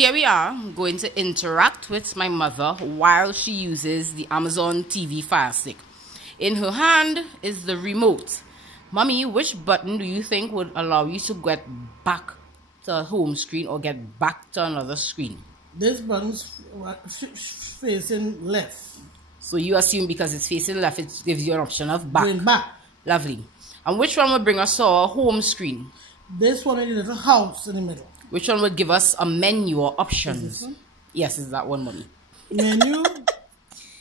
here we are going to interact with my mother while she uses the Amazon TV Fire Stick. In her hand is the remote. Mommy, which button do you think would allow you to get back to a home screen or get back to another screen? This button's facing left. So you assume because it's facing left, it gives you an option of back. Going back. Lovely. And which one would bring us to our home screen? This one is a little house in the middle. Which one would give us a menu or options? Is this one? Yes, is that one, Mommy? Menu,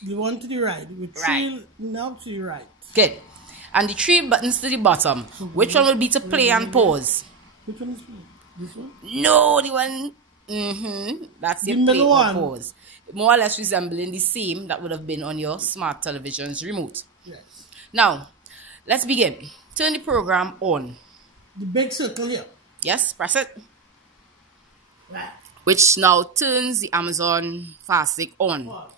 the one to the right. With three knobs to the right. Good. And the three buttons to the bottom. Which one would be to play and pause? Which one is play? This one? No, the one. That's the play or one. pause. More or less resembling the same that would have been on your smart television's remote. Yes. Now, let's begin. Turn the program on. The big circle here. Yes, press it. Right. Which now turns the Amazon Fire Stick on. Wow.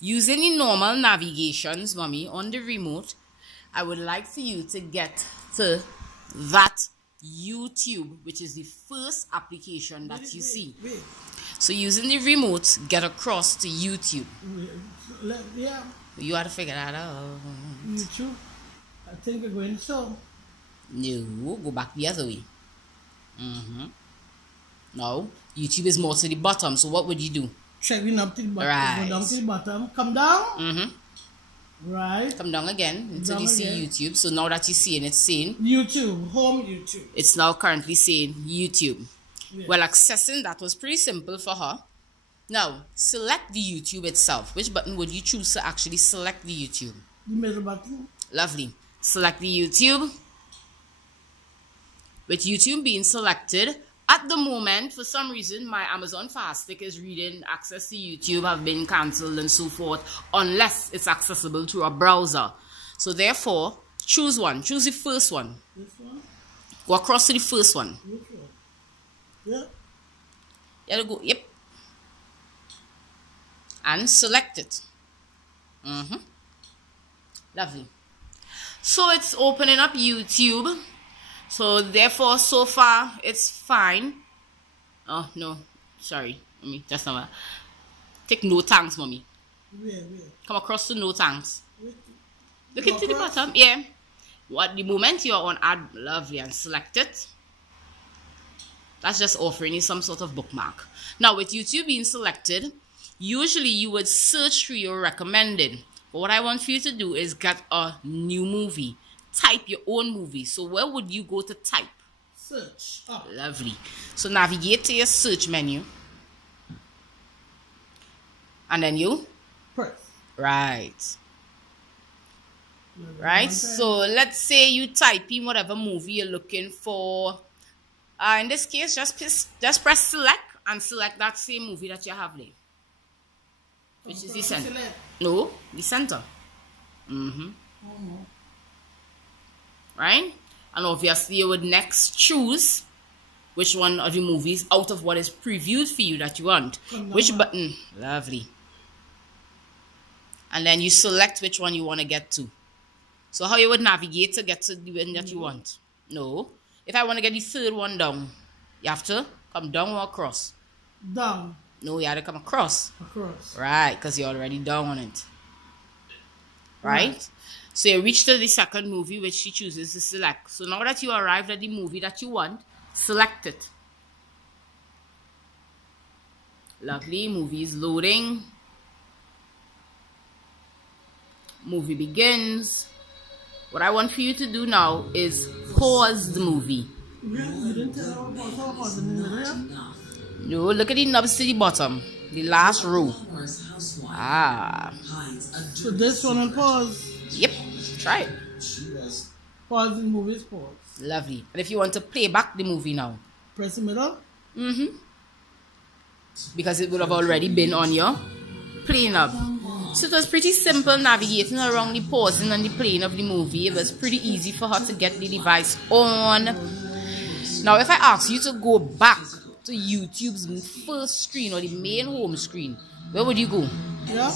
Using the normal navigations, Mommy, on the remote, I would like for you to get to that YouTube, which is the first application that you see. Wait. So using the remote, get across to YouTube. Yeah. You have to figure that out. YouTube. I think we're going so. No, go back the other way. No, YouTube is more to the bottom. So what would you do? Checking up to the bottom. Right. Go down to the bottom. Come down. Right. Come down again until Down you see again. YouTube. So now that you see it, it's saying YouTube. Home YouTube. it's now currently saying YouTube. Yes. Well, accessing that was pretty simple for her. Now, select the YouTube itself. Which button would you choose to actually select the YouTube? The middle button. Lovely. Select the YouTube. With YouTube being selected, at the moment, for some reason, my Amazon Fire Stick is reading access to YouTube have been cancelled and so forth, unless it's accessible through a browser. So therefore, choose one. Choose the first one. This one. Go across to the first one. Which one? Yeah. You gotta go, yep. And select it. Lovely. So it's opening up YouTube. So therefore, so far, it's fine. Oh, no. Sorry. Mommy, that's not what. Take no thanks, Mommy. Where? Come across to no thanks. Look Go into the across? bottom. Yeah. What the moment you're on add, lovely, and select it. That's just offering you some sort of bookmark. Now, with YouTube being selected, usually you would search through your recommended. But what I want for you to do is get a new movie. Type your own movie. So where would you go to type? Search. Up. Lovely. So navigate to your search menu. And then you? Press. Right. Right. So let's say you type in whatever movie you're looking for. In this case, just press select and select that same movie that you have there. Which is the center. No, the center. Right? And obviously you would next choose which one of the movies out of what is previewed for you that you want. Which button? Lovely. And then you select which one you want to get to. So how you would navigate to get to the one that you want? No. If I want to get the third one down, you have to come down or across? Down. No, you have to come across. Across. Right, because you're already down on it. Right? So you reach to the second movie, which she chooses to select. So now that you arrived at the movie that you want, select it. Lovely. Movie is loading. Movie begins. What I want for you to do now is pause the movie. You didn't tell us in the middle? No, look at the knobs to the bottom. The last row. Ah. So this one will pause. Yep. Try it. Pause the movie is pause. Lovely. And if you want to play back the movie now. Press the middle. Because it would have already been on your play knob. So it was pretty simple navigating around the pausing and the playing of the movie. It was pretty easy for her to get the device on. Now if I ask you to go back to YouTube's first screen or the main home screen, where would you go? Yeah.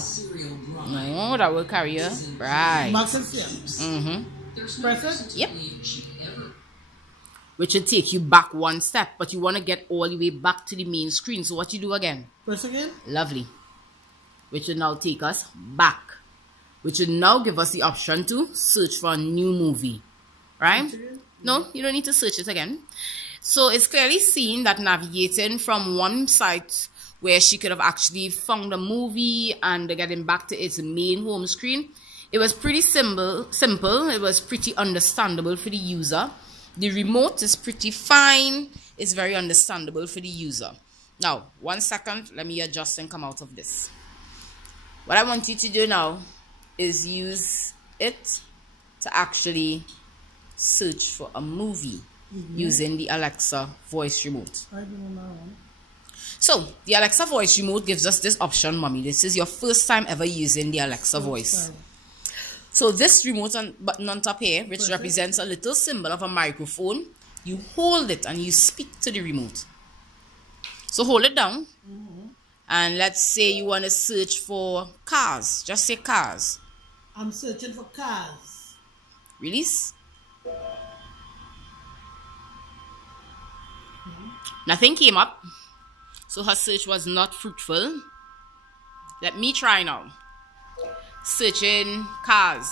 No, that will carry you. Right. Back and here. Press it. Yep. which will take you back one step, but you want to get all the way back to the main screen. So what you do again? Press again. Lovely. Which will now take us back, which will now give us the option to search for a new movie, right? No, you don't need to search it again. So it's clearly seen that navigating from one site where she could have actually found a movie and getting back to its main home screen, it was pretty simple. It was pretty understandable for the user. The remote is pretty fine. It's very understandable for the user. Now, 1 second, let me adjust and come out of this. What I want you to do now is use it to actually search for a movie using the Alexa voice remote. So, the Alexa voice remote gives us this option, Mommy. This is your first time ever using the Alexa voice. So, this remote button on top here, which represents a little symbol of a microphone, you hold it and you speak to the remote. So, hold it down. And let's say you want to search for cars. Just say cars. I'm searching for cars. Release. Nothing came up. So her search was not fruitful. Let me try now. Searching cars.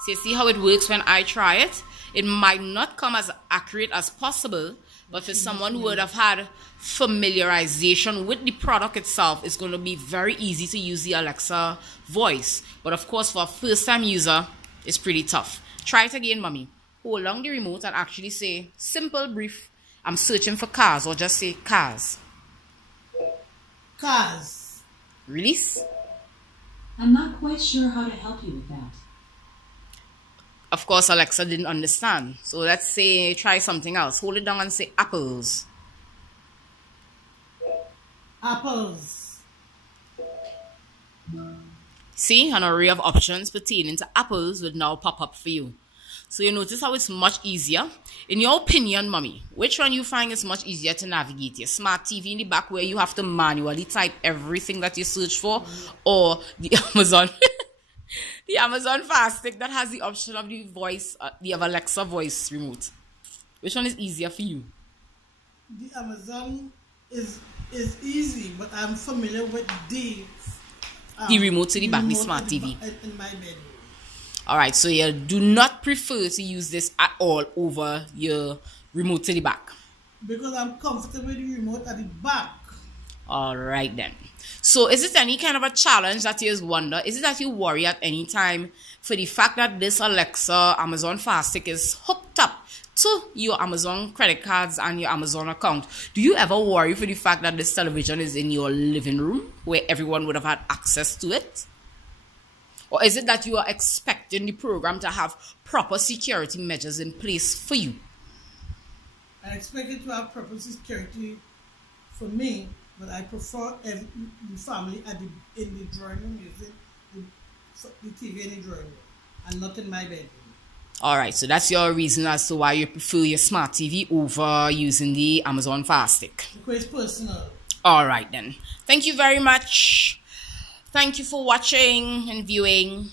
So you see how it works when I try it? It might not come as accurate as possible, but for someone who would have had familiarization with the product itself, it's going to be very easy to use the Alexa voice. But of course, for a first-time user, it's pretty tough. Try it again, Mommy. Hold on the remote and actually say, simple, brief, I'm searching for cars, or just say cars. Cars. Release. I'm not quite sure how to help you with that. Of course, Alexa didn't understand. So let's say, try something else. Hold it down and say apples. Apples. See, an array of options pertaining to apples would now pop up for you. So you notice how it's much easier. In your opinion, Mommy, which one you find is much easier to navigate? Your smart TV in the back where you have to manually type everything that you search for, or the Amazon the Amazon Fire Stick that has the option of the voice, the Alexa voice remote? Which one is easier for you? The Amazon is easy, but I'm familiar with the remote to the back, the smart TV. In my bedroom. Alright, so you do not prefer to use this at all over your remote to the back? Because I'm comfortable with the remote at the back. Alright then. So is it any kind of a challenge that you wonder? Is it that you worry at any time for the fact that this Alexa Amazon Fire Stick is hooked up to your Amazon credit cards and your Amazon account? Do you ever worry for the fact that this television is in your living room where everyone would have had access to it? Or is it that you are expecting the program to have proper security measures in place for you? I expect it to have proper security for me, but I prefer the family in the drawing room using the TV in the drawing room and not in my bedroom. Alright, so that's your reason as to why you prefer your smart TV over using the Amazon Fire Stick. Because it's personal. Alright then. Thank you very much. Thank you for watching and viewing.